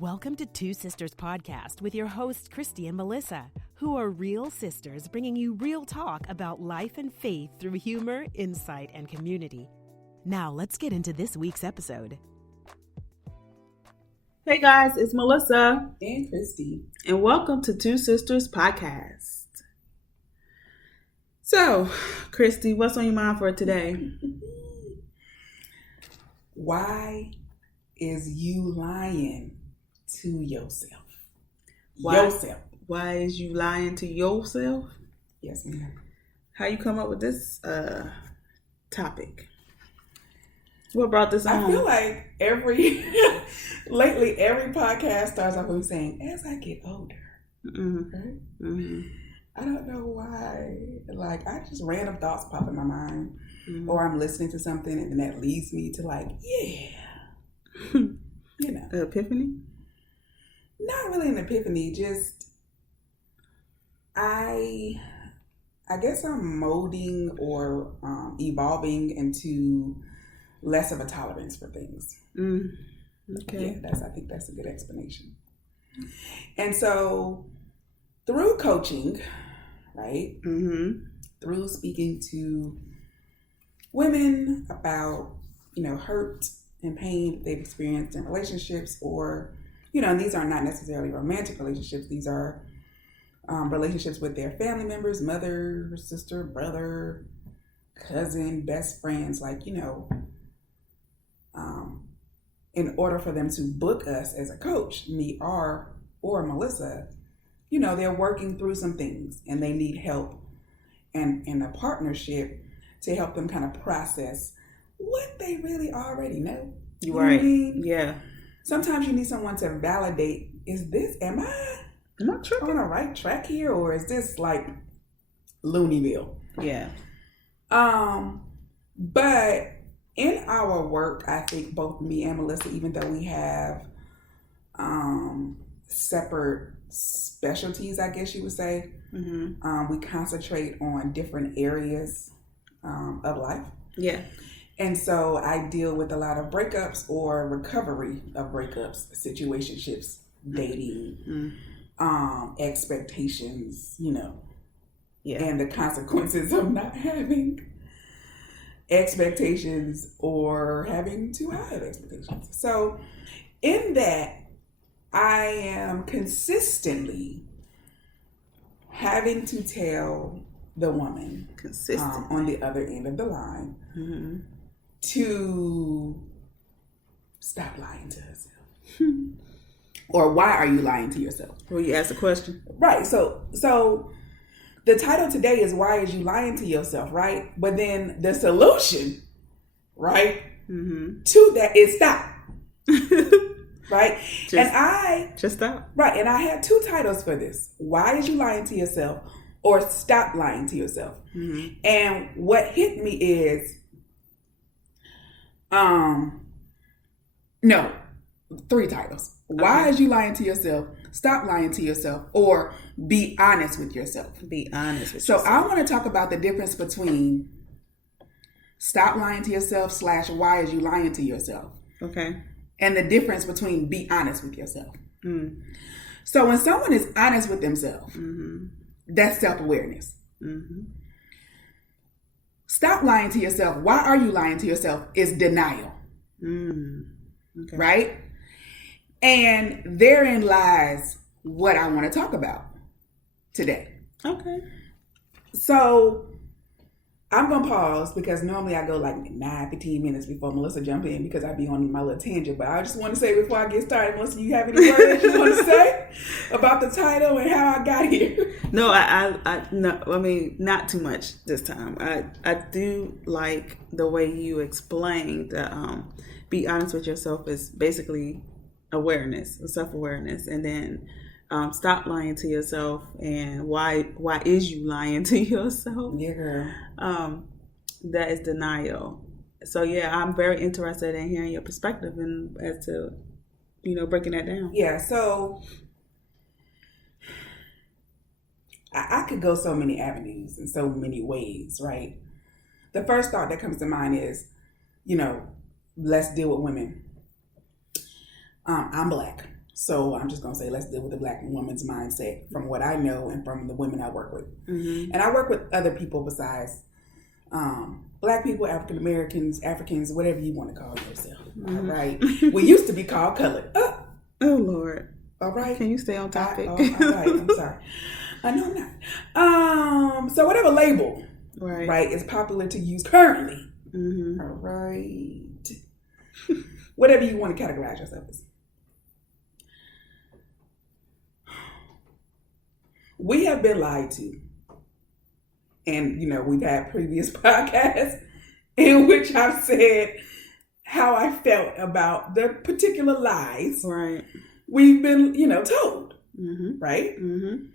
Welcome to Two Sisters Podcast with your hosts, Kristy and Melissa, who are real sisters bringing you real talk about life and faith through humor, insight, and community. Now, let's get into this week's episode. Hey guys, it's Melissa and Kristy, and welcome to Two Sisters Podcast. So, Kristy, what's on your mind for today? Why is you lying to yourself? Why is you lying to yourself? Yes, ma'am. How you come up with this topic? What brought this on? I feel like lately every podcast starts off with saying, as I get older. Mm-hmm. Right? Mm-hmm. I don't know why. Like, I just random thoughts pop in my mind. Mm-hmm. Or I'm listening to something and then that leads me to Epiphany? Not really an epiphany, just I guess I'm molding or evolving into less of a tolerance for things. Okay. Yeah, I think that's a good explanation. And so through coaching, right? Mm-hmm. Through speaking to women about, hurt and pain they've experienced in relationships, or, and these are not necessarily romantic relationships. These are relationships with their family members, mother, sister, brother, cousin, best friends, in order for them to book us as a coach, me or Melissa, they're working through some things and they need help and a partnership to help them kind of process what they really already know. You know what I mean? Yeah. Sometimes you need someone to validate, am I on the right track here, or is this like Looneyville? Yeah. But in our work, I think both me and Melissa, even though we have separate specialties, I guess you would say, we concentrate on different areas of life. Yeah. And so I deal with a lot of breakups or recovery of breakups, situationships, dating, expectations, and the consequences of not having expectations or having too high of expectations. So in that, I am consistently having to tell the woman on the other end of the line to stop lying to herself. Or why are you lying to yourself? Well, you asked the question. Right. So the title today is Why Is You Lying to Yourself, right? But then the solution, right, to that is stop. Right? Just stop. Right. And I had two titles for this. Why is you lying to yourself? Or stop lying to yourself. And what hit me is, three titles. Why is you lying to yourself? Stop lying to yourself. Or be honest with yourself. Be honest with yourself. So I want to talk about the difference between stop lying to yourself / why is you lying to yourself. Okay. And the difference between be honest with yourself. So when someone is honest with themselves, that's self-awareness. Stop lying to yourself. Why are you lying to yourself? Is denial. Okay. Right? And therein lies what I want to talk about today. Okay. So I'm going to pause because normally I go like 15 minutes before Melissa jump in because I be on my little tangent. But I just want to say before I get started, Melissa, you have any words you want to say about the title and how I got here? No, not too much this time. I do like the way you explained that be honest with yourself is basically awareness, self-awareness, and then stop lying to yourself. And why is you lying to yourself? Yeah, girl. That is denial. So yeah, I'm very interested in hearing your perspective and as to breaking that down. Yeah. So I could go so many avenues in so many ways, right? The first thought that comes to mind is, let's deal with women. I'm Black. So I'm just going to say, let's deal with the Black woman's mindset from what I know and from the women I work with. Mm-hmm. And I work with other people besides Black people, African Americans, Africans, whatever you want to call yourself. Mm-hmm. All right. We used to be called colored. Oh, Lord. All right. Can you stay on topic? All right. I'm sorry. I know I'm not. So whatever label, right, is popular to use currently. Mm-hmm. All right. Whatever you want to categorize yourself as. We have been lied to. And, we've had previous podcasts in which I've said how I felt about the particular lies. Right. We've been, told. Mm-hmm. Right? Mm-hmm.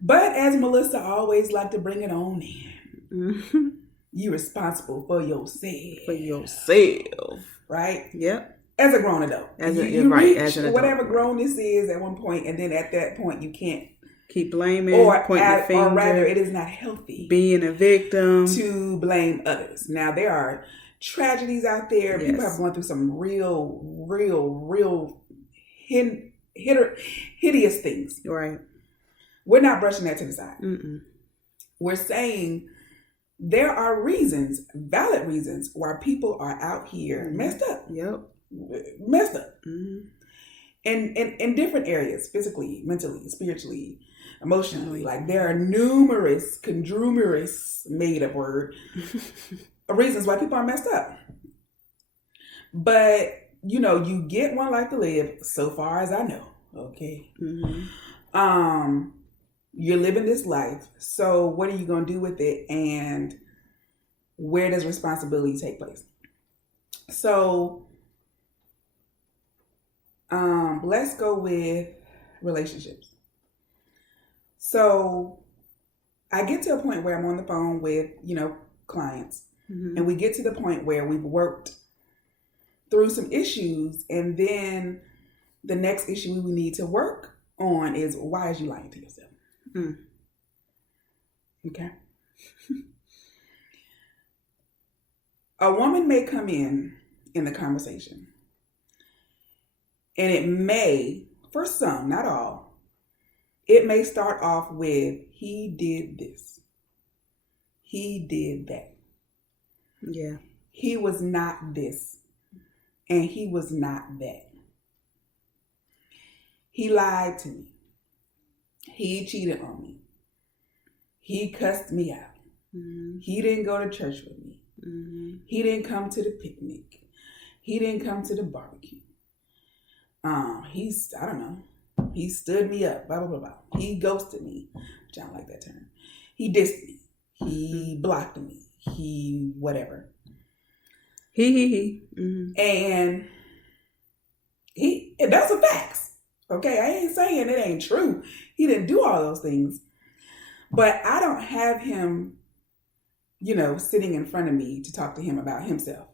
But as Melissa always liked to bring it on in, mm-hmm. You're responsible for yourself. For yourself. Right? Yep. As a grown adult. You right, reach as an adult, whatever grownness is at one point, and then at that point you can't keep blaming, pointing the finger. Or rather, it is not healthy. Being a victim. To blame others. Now, there are tragedies out there. Yes. People have gone through some real hideous things. Right. We're not brushing that to the side. Mm-mm. We're saying there are reasons, valid reasons, why people are out here messed up. Yep. Messed up. Mm-hmm. In different areas, physically, mentally, spiritually, emotionally. Like, there are numerous, made up word, reasons why people are messed up. But, you get one life to live, so far as I know. Okay. Mm-hmm. You're living this life. So what are you going to do with it? And where does responsibility take place? So, let's go with relationships. So I get to a point where I'm on the phone with, clients, mm-hmm. and we get to the point where we've worked through some issues, and then the next issue we need to work on is, why is you lying to yourself? Mm. Okay. A woman may come in the conversation, and it may, for some, not all, it may start off with, he did this. He did that. Yeah. He was not this. And he was not that. He lied to me. He cheated on me. He cussed me out. Mm-hmm. He didn't go to church with me. Mm-hmm. He didn't come to the picnic. He didn't come to the barbecue. I don't know. He stood me up, blah, blah, blah, blah. He ghosted me, which I don't like that term. He dissed me. He blocked me. He whatever. Mm-hmm. And that's a facts. Okay, I ain't saying it ain't true. He didn't do all those things. But I don't have him, sitting in front of me to talk to him about himself.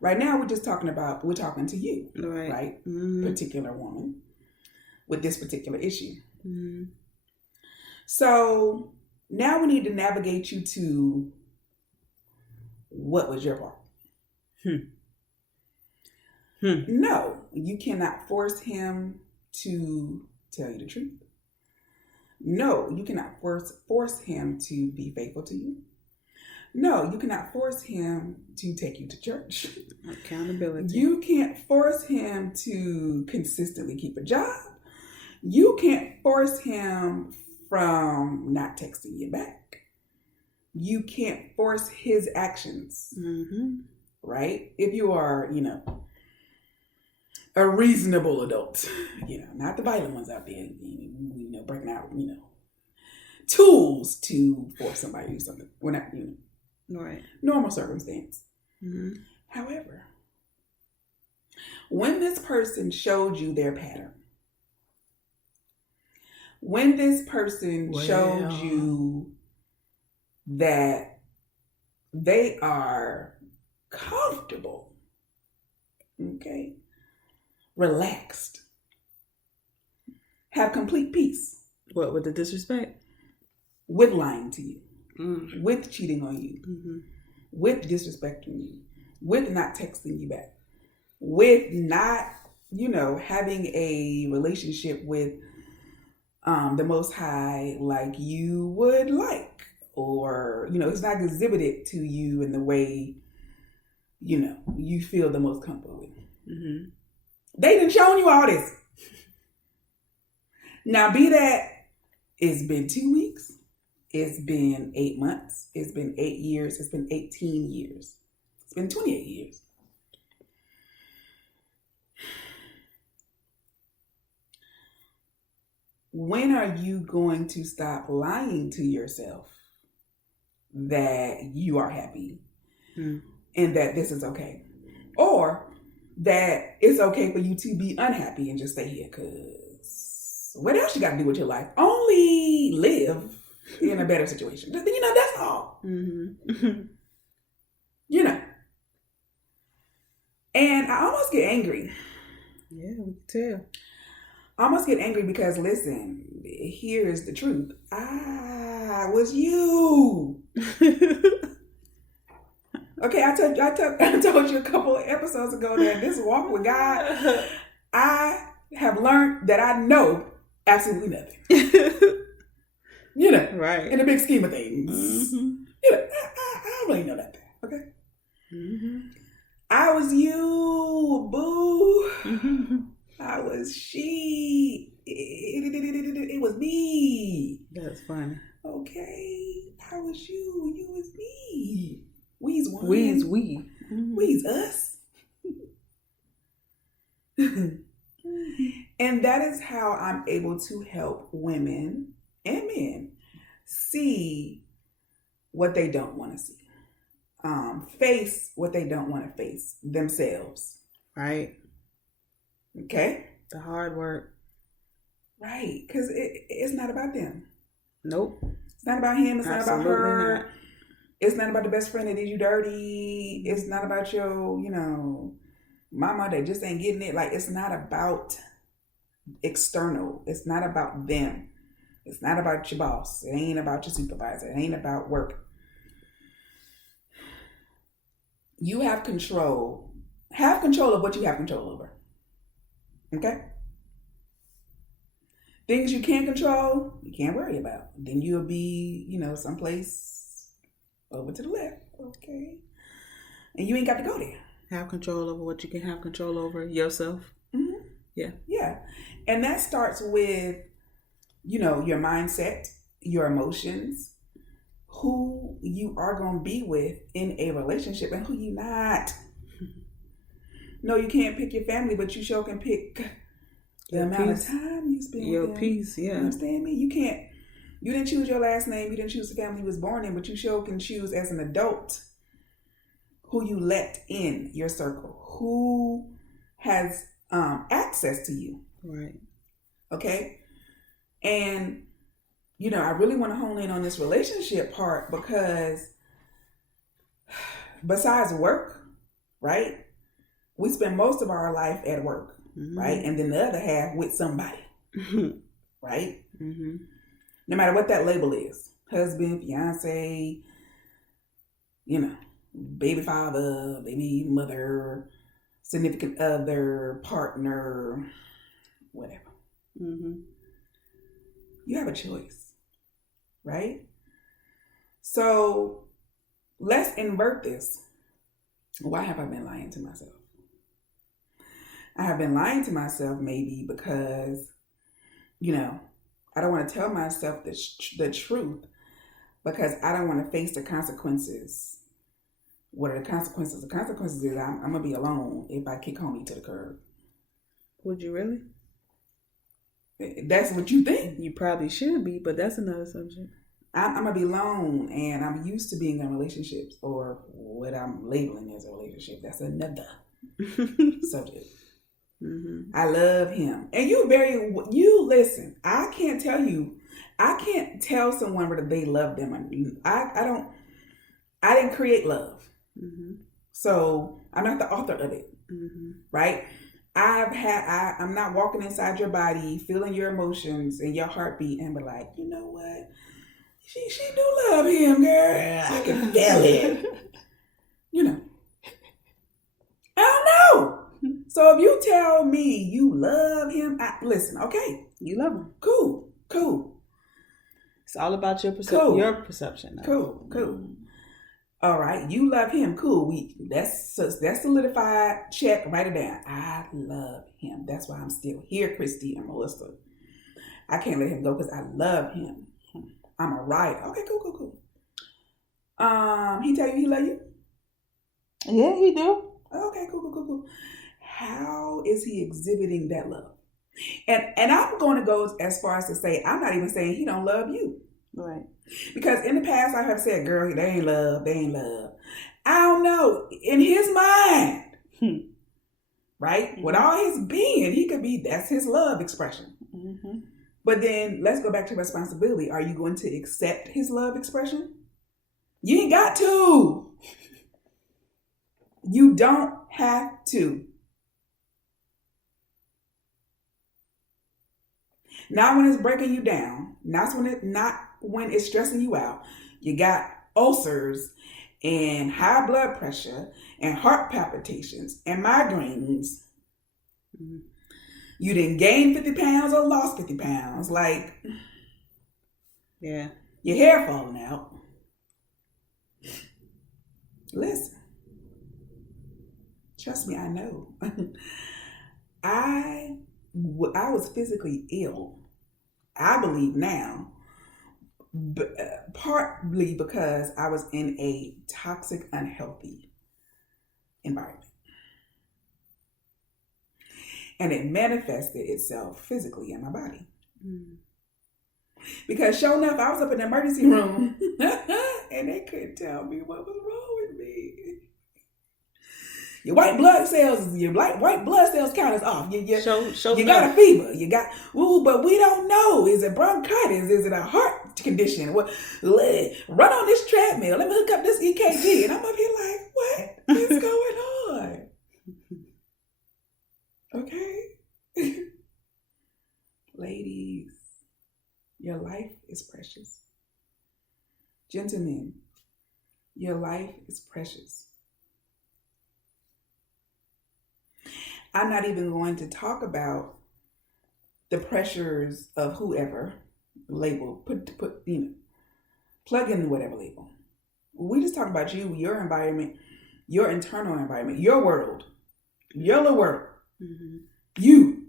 Right now, we're talking to you, right? Mm-hmm. Particular woman with this particular issue. Mm-hmm. So now we need to navigate you to, what was your part? No, you cannot force him to tell you the truth. No, you cannot force him to be faithful to you. No, you cannot force him to take you to church. Accountability. You can't force him to consistently keep a job. You can't force him from not texting you back. You can't force his actions. Mm-hmm. Right? If you are, a reasonable adult, not the violent ones out there, breaking out, tools to force somebody to do something. We're not, right. Normal circumstance. Mm-hmm. However, when this person showed you their pattern, when this person showed you that they are comfortable, okay, relaxed, have complete peace. What, with the disrespect? With lying to you, with cheating on you, with disrespecting you, with not texting you back, with not having a relationship with the Most High like you would like, or, it's not exhibited to you in the way, you feel the most comfortable with. Mm-hmm. They done shown you all this. Now, be that it's been 2 weeks, it's been 8 months, it's been 8 years, it's been 18 years, it's been 28 years. When are you going to stop lying to yourself that you are happy and that this is okay? Or that it's okay for you to be unhappy and just stay here? Because what else you got to do with your life? Only live in a better situation. That's all. Mm-hmm. And I almost get angry. Yeah, we can tell. I almost get angry because, listen, here's the truth. I was you. Okay, I told you a couple of episodes ago that this walk with God, I have learned that I know absolutely nothing. Right. In the big scheme of things. Mm-hmm. I don't really know nothing, okay? Mm-hmm. I was you, boo. Mm-hmm. I was she. It was me. That's funny. Okay. I was you. You was me. We's one. We's we. Mm-hmm. We's us. And that is how I'm able to help women and men see what they don't want to see. Face what they don't want to face themselves. Right. Okay? The hard work. Right. Because it's not about them. Nope. It's not about him. It's Absolutely not about her. Not. It's not about the best friend that did you dirty. It's not about your, mama that just ain't getting it. Like, it's not about external. It's not about them. It's not about your boss. It ain't about your supervisor. It ain't about work. You have control. Have control of what you have control over. Okay? Things you can't control, you can't worry about. Then you'll be, someplace over to the left. Okay? And you ain't got to go there. Have control over what you can have control over yourself. Mm-hmm. Yeah. Yeah. And that starts with, your mindset, your emotions, who you are going to be with in a relationship and who you not. No, you can't pick your family, but you sure can pick the amount of time you spend with them. Your peace, yeah. You understand me? You didn't choose your last name. You didn't choose the family you was born in, but you sure can choose as an adult who you let in your circle, who has access to you. Right. Okay? And, I really want to hone in on this relationship part because besides work, right? We spend most of our life at work, mm-hmm. right? And then the other half with somebody, mm-hmm. right? Mm-hmm. No matter what that label is, husband, fiance, baby father, baby mother, significant other, partner, whatever. Mm-hmm. You have a choice, right? So let's invert this. Why have I been lying to myself? I have been lying to myself maybe because, I don't want to tell myself the truth because I don't want to face the consequences. What are the consequences? The consequences is I'm going to be alone if I kick homie to the curb. Would you really? That's what you think. You probably should be, but that's another subject. I'm going to be alone and I'm used to being in relationships or what I'm labeling as a relationship. That's another subject. Mm-hmm. I love him. And you listen, I can't tell someone whether they love them. I didn't create love. Mm-hmm. So I'm not the author of it. Mm-hmm. Right? I'm not walking inside your body, feeling your emotions and your heartbeat and be like, you know what? She do love him, girl. I can feel it. I don't know. So So if you tell me you love him, listen, okay. You love him. Cool. It's all about your Cool. your perception. Cool. All right, you love him. Cool. That's solidified. Check. Write it down. I love him. That's why I'm still here, Kristy and Melissa. I can't let him go because I love him. I'm a rider. Okay, cool. He tell you he love you? Yeah, he do. Okay, cool. How is he exhibiting that love? And I'm going to go as far as to say, I'm not even saying he don't love you. Right. Because in the past, I have said, girl, they ain't love. I don't know. In his mind, right? With all his being, he could be, that's his love expression. Mm-hmm. But then let's go back to responsibility. Are you going to accept his love expression? You ain't got to. You don't have to. Not when it's breaking you down. Not when it's stressing you out. You got ulcers and high blood pressure and heart palpitations and migraines. Mm-hmm. You didn't gain 50 pounds or lost 50 pounds. Like, yeah, your hair falling out. Listen. Trust me, I know. I was physically ill. I believe now, partly because I was in a toxic, unhealthy environment. And it manifested itself physically in my body. Mm. Because sure enough, I was up in the emergency room and they couldn't tell me what was wrong with me. Your white blood cells count is off. You got a fever. But we don't know. Is it bronchitis? Is it a heart condition? Run on this treadmill. Let me hook up this EKG. And I'm up here like, what is going on? Okay. Ladies, your life is precious. Gentlemen, your life is precious. I'm not even going to talk about the pressures of whoever label, plug in whatever label. We just talk about you, your environment, your internal environment, your world, your little world, you.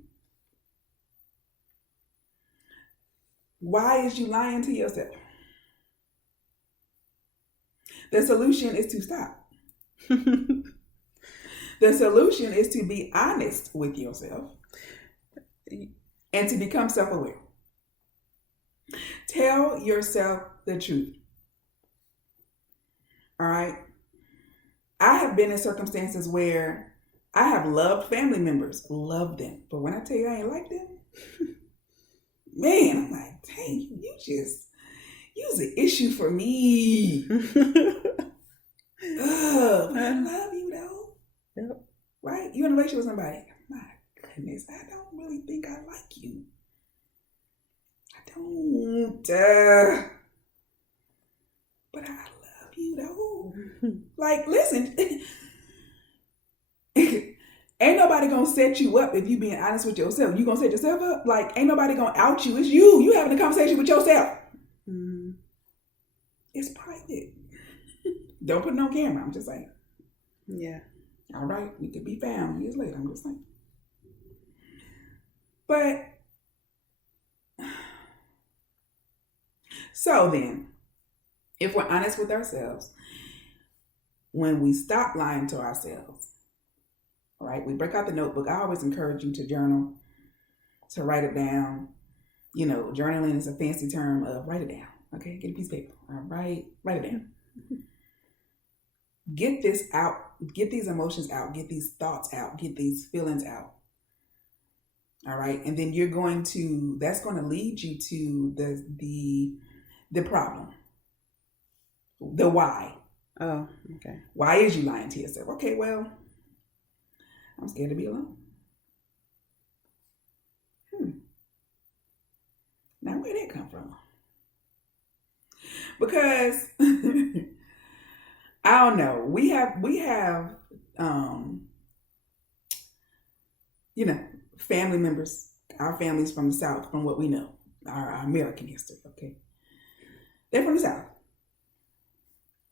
Why is you lying to yourself? The solution is to stop. The solution is to be honest with yourself and to become self-aware. Tell yourself the truth. All right? I have been in circumstances where I have loved family members, loved them. But when I tell you I ain't like them, man, I'm like, dang, you was an issue for me. I love you though. Yep. Right? You're in a relationship with somebody. My goodness, I don't really think I like you. I don't. But I love you though. Like, listen. Ain't nobody gonna set you up if you being honest with yourself. You gonna set yourself up? Like, ain't nobody gonna out you. It's you. You having a conversation with yourself. Mm. It's private. Don't put it on camera. I'm just saying. Yeah. All right. We could be found years later. I'm just saying. But, so then, if we're honest with ourselves, when we stop lying to ourselves, all right, we break out the notebook. I always encourage you to journal, to write it down. You know, journaling is a fancy term of write it down. Okay, get a piece of paper. All right, write it down. Get this out. Get these emotions out. Get these thoughts out. Get these feelings out. All right, and then that's going to lead you to the problem. The why. Oh, okay. Why is you lying to yourself? Okay, well, I'm scared to be alone. Now, where'd that come from? Because I don't know. We have family members, our families from the South, from what we know, our American history, okay? They're from the South.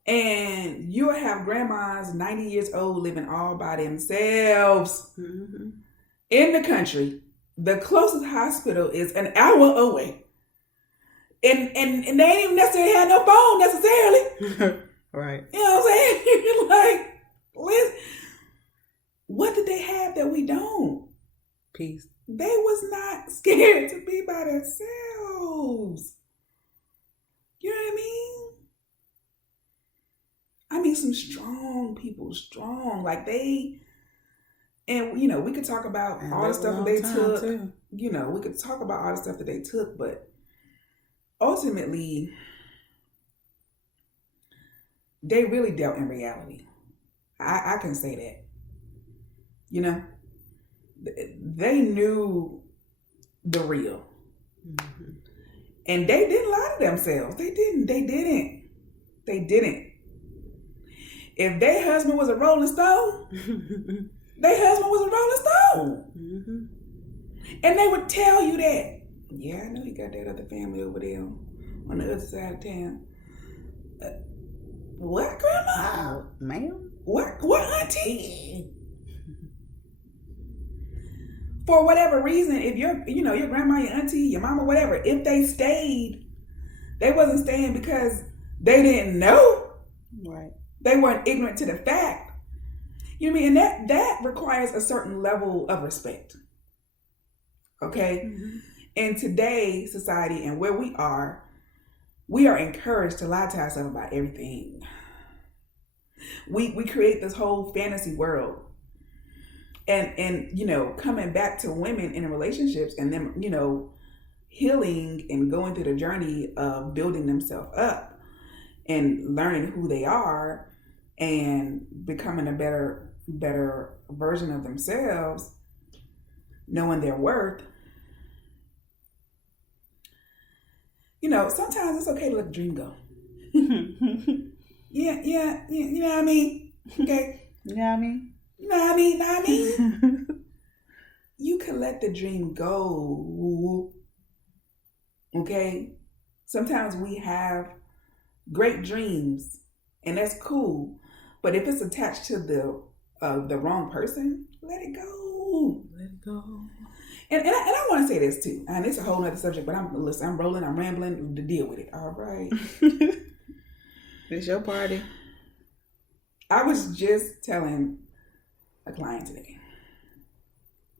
And you'll have grandmas 90 years old living all by themselves in the country. The closest hospital is an hour away. And they ain't even necessarily had no phone necessarily. Right. You know what I'm saying? Like, what did they have that we don't? Peace. They was not scared to be by themselves. You know what I mean? I mean, some strong people, strong. Like they, and we could talk about all the stuff that they took. Too. We could talk about all the stuff that they took, but ultimately, they really dealt in reality. I can say that. They knew the real. Mm-hmm. And they didn't lie to themselves. They didn't. If their husband was a Rolling Stone, their husband was a Rolling Stone. Mm-hmm. And they would tell you that. Yeah, I know he got that other family over there on the other side of town. What, Grandma? Ma'am? What, Auntie? For whatever reason, if your grandma, your auntie, your mama, whatever, if they stayed, they wasn't staying because they didn't know. Right. They weren't ignorant to the fact. You know what I mean? And that requires a certain level of respect. Okay? Mm-hmm. In today's society and where we are encouraged to lie to ourselves about everything. We create this whole fantasy world. And coming back to women in relationships and them, healing and going through the journey of building themselves up and learning who they are and becoming a better version of themselves, knowing their worth. Sometimes it's okay to let the dream go. Yeah, you know what I mean? Okay. You know what I mean? You know what I mean? You can let the dream go. Okay? Sometimes we have great dreams, and that's cool. But if it's attached to the wrong person, let it go. Let it go. And I want to say this too, and it's a whole other subject, but I'm rolling, I'm rambling to deal with it. All right. It's your party. I was just telling a client today,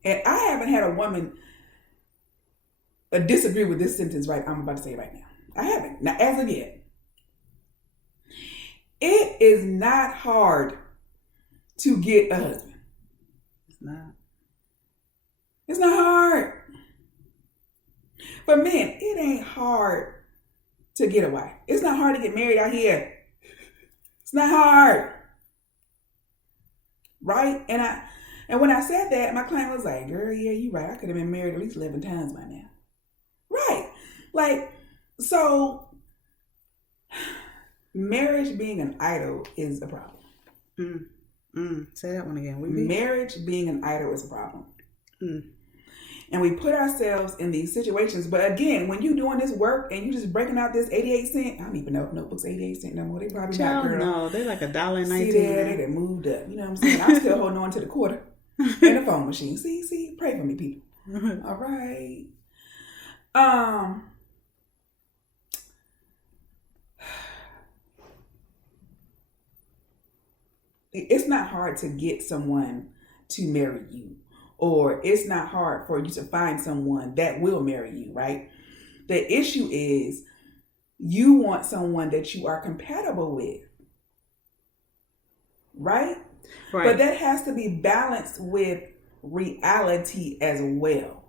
and I haven't had a woman disagree with this sentence right I'm about to say right now. I haven't. Now, as of yet. It is not hard to get a husband. It's not. It's not hard. For men, it ain't hard to get a wife. It's not hard to get married out here. It's not hard. Right? And when I said that, my client was like, girl, yeah, you're right. I could have been married at least 11 times by now. Right. Like, so marriage being an idol is a problem. Say that one again. Marriage being an idol is a problem. And we put ourselves in these situations. But again, when you're doing this work and you just breaking out this 88 cent, I don't even know if notebooks 88 cent no more. They probably not, girl. No, they're like $1.19. See there, they done moved up. You know what I'm saying? I'm still holding on to the quarter and the phone machine. See, pray for me, people. All right. It's not hard to get someone to marry you. Or it's not hard for you to find someone that will marry you, right? The issue is you want someone that you are compatible with, right? But that has to be balanced with reality as well,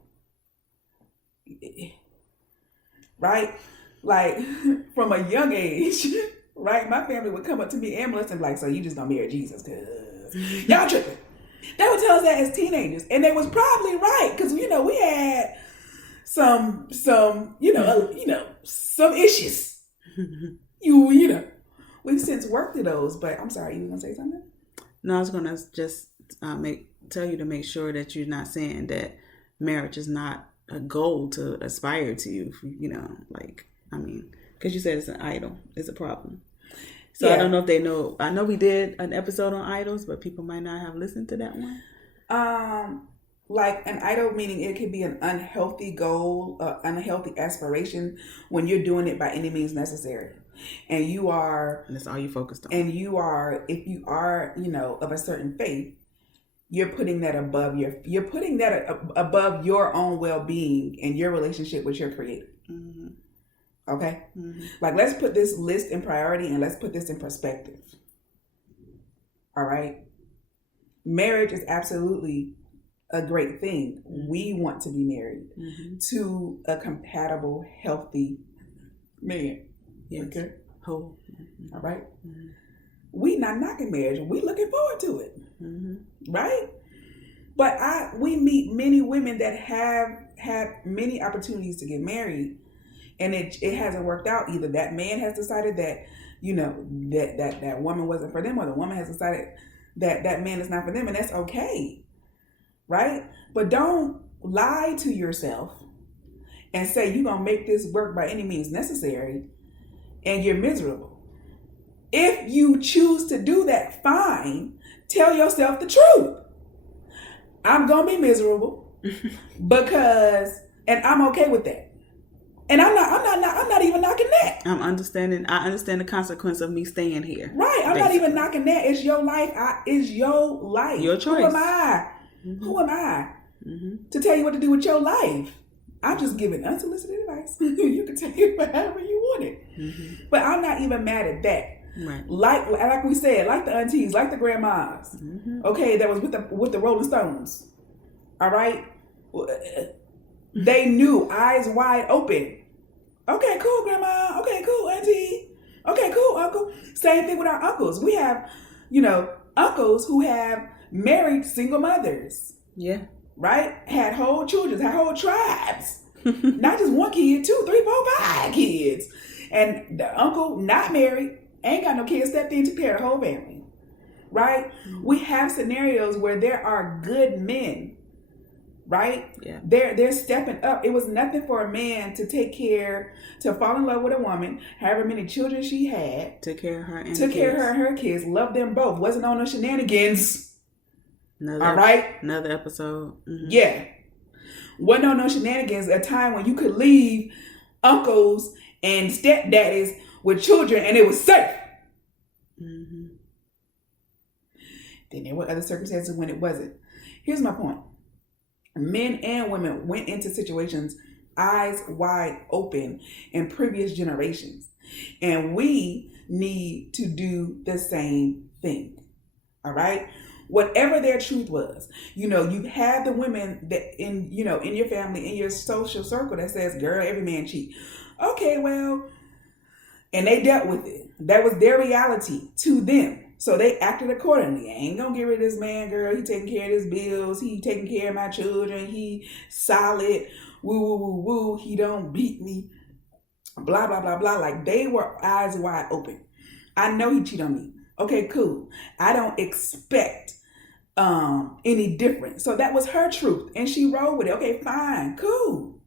right? Like from a young age, right? My family would come up to me and Melissa and be like, so you just gonna marry Jesus because y'all tripping. They would tell us that as teenagers, and they was probably right because we had some some issues. We've since worked through those. But I'm sorry, you were gonna say something? No, I was gonna just make tell you to make sure that you're not saying that marriage is not a goal to aspire to, you know, like, I mean, because you said it's an idol, it's a problem. So I don't know if they know. I know we did an episode on idols, but people might not have listened to that one. Like an idol, meaning it could be an unhealthy goal, unhealthy aspiration when you're doing it by any means necessary. And that's all you focused on. And if you are, you know, of a certain faith, you're putting that above above your own well-being and your relationship with your Creator. Mm-hmm. Okay? Mm-hmm. Like, let's put this list in priority and let's put this in perspective. All right? Marriage is absolutely a great thing. We want to be married to a compatible, healthy man. Yes. Okay? All right? Mm-hmm. We not knocking marriage. We looking forward to it. Mm-hmm. Right? But we meet many women that have had many opportunities to get married, and it hasn't worked out. Either that man has decided that, you know, that woman wasn't for them, or the woman has decided that man is not for them, and that's okay. Right? But don't lie to yourself and say you're going to make this work by any means necessary, and you're miserable. If you choose to do that, fine. Tell yourself the truth. I'm going to be miserable and I'm okay with that. And I'm not even knocking that. I understand the consequence of me staying here. Right. I'm not even knocking that. It's your life. It's your life. Your choice. Who am I? Mm-hmm. Who am I to tell you what to do with your life? I'm just giving unsolicited advice. You can take it whatever you want it. Mm-hmm. But I'm not even mad at that. Right. Like we said, like the aunties, like the grandmas, okay, that was with the Rolling Stones. All right, they knew, eyes wide open. Okay, cool, grandma. Okay, cool, auntie. Okay, cool, uncle. Same thing with our uncles. We have, you know, uncles who have married single mothers. Yeah. Right? Had whole children, had whole tribes. Not just one kid, 2, 3, 4, 5 kids. And the uncle not married, ain't got no kids, stepped in to care the whole family. Right? Mm-hmm. We have scenarios where there are good men. Right? Yeah. They're stepping up. It was nothing for a man to fall in love with a woman, however many children she had. Took care of her and her kids. Loved them both. Wasn't on no shenanigans. All right? Another episode. Mm-hmm. Yeah. Wasn't on no shenanigans. A time when you could leave uncles and stepdaddies with children and it was safe. Mm-hmm. Then there were other circumstances when it wasn't. Here's my point. Men and women went into situations eyes wide open in previous generations. And we need to do the same thing. All right? Whatever their truth was, you know, you had the women that in your family, in your social circle that says, girl, every man cheat. Okay, well, and they dealt with it. That was their reality to them. So they acted accordingly. I ain't gonna get rid of this man, girl. He taking care of his bills. He taking care of my children. He solid. Woo, woo, woo, woo. He don't beat me. Blah, blah, blah, blah. Like, they were eyes wide open. I know he cheated on me. Okay, cool. I don't expect any different. So that was her truth. And she rolled with it. Okay, fine. Cool.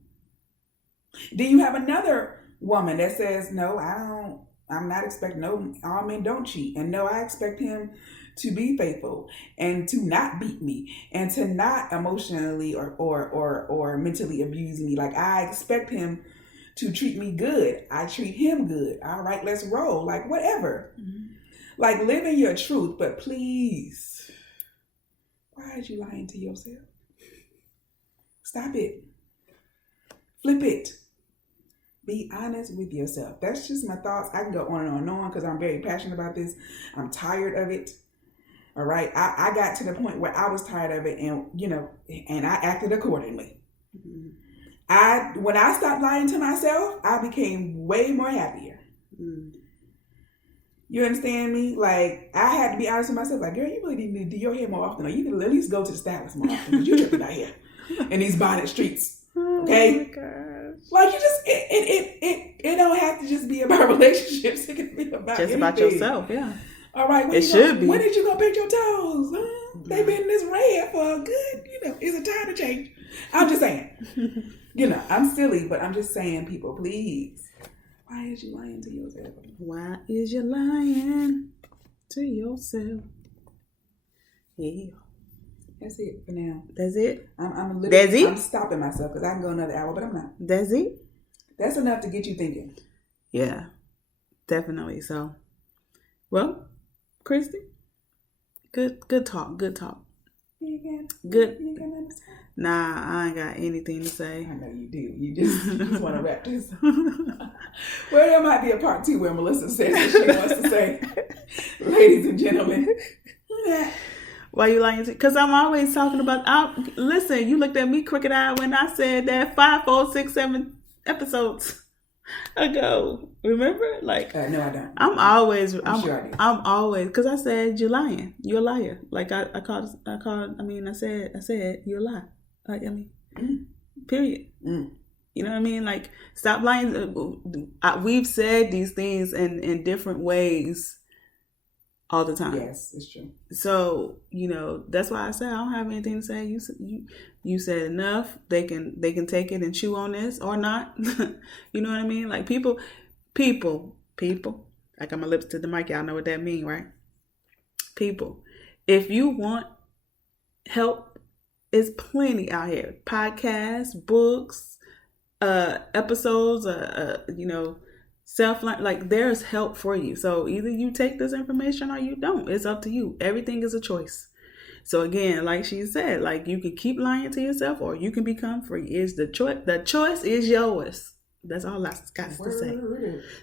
Then you have another woman that says, no, I'm not expecting, no, all men don't cheat. And no, I expect him to be faithful and to not beat me and to not emotionally or mentally abuse me. Like, I expect him to treat me good. I treat him good. All right, let's roll. Like, whatever. Mm-hmm. Like, live in your truth, but please, why are you lying to yourself? Stop it. Flip it. Be honest with yourself. That's just my thoughts. I can go on and on and on because I'm very passionate about this. I'm tired of it. All right. I got to the point where I was tired of it and, and I acted accordingly. Mm-hmm. When I stopped lying to myself, I became way more happier. Mm. You understand me? Like, I had to be honest with myself. Like, girl, you really need to do your hair more often. Or you can at least go to the stylist more often because you're tripping out here in these bonnet streets. Okay? Oh my gosh. Like, you just, it don't have to just be about relationships. It can be about just anything. about yourself, yeah. All right, It should be. When did you go paint your toes? Huh? They've been this red for a good, it's a time to change. I'm just saying. I'm silly, but I'm just saying, people, please. Why is you lying to yourself? Why is you lying to yourself? Yeah. That's it for now. That's it? I'm stopping myself because I can go another hour, but I'm not. That's it? That's enough to get you thinking. Yeah, definitely. So, well, Kristy, good talk. Good. You got nothing to say? Nah, I ain't got anything to say. I know you do. You just want to wrap this. Well, there might be a part 2 where Melissa says what she wants to say. Ladies and gentlemen. Why you lying to? Because I'm always talking about. Listen, you looked at me crooked-eyed when I said that 5, 4, 6, 7 episodes ago. Remember? Like, no, I don't. I'm always. I'm sure I do. I'm always, because I said you're lying. You're a liar. Like I said you're a lie. Like, period. Mm. You know what I mean? Like, stop lying. We've said these things in different ways all the time. Yes, it's true. So, that's why I said I don't have anything to say. You said enough. They can take it and chew on this or not. You know what I mean? Like, people. I got my lips to the mic. Y'all know what that means, right? People. If you want help, there's plenty out here. Podcasts, books, episodes, self-learn. Like, there's help for you. So either you take this information or you don't. It's up to you. Everything is a choice. So again, like she said, like, you can keep lying to yourself or you can become free. It's the choice. The choice is yours. That's all I got to say.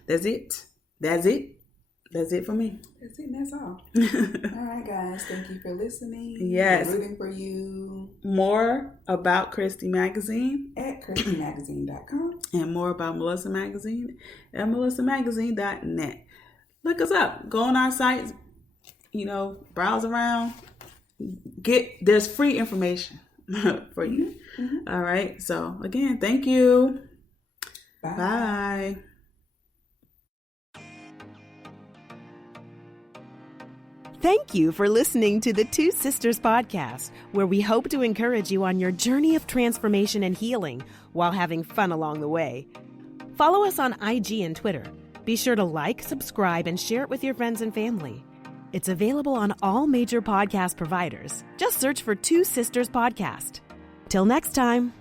That's it. That's it for me. That's it. That's all. All right, guys. Thank you for listening. Yes. We're rooting for you. More about Kristy Magazine at KristyMagazine.com. And more about Melissa Magazine at melissamagazine.net. Look us up. Go on our site. Browse around. There's free information for you. Mm-hmm. All right. So again, thank you. Bye. Bye. Thank you for listening to the Two Sisters Podcast, where we hope to encourage you on your journey of transformation and healing while having fun along the way. Follow us on IG and Twitter. Be sure to like, subscribe, and share it with your friends and family. It's available on all major podcast providers. Just search for Two Sisters Podcast. Till next time.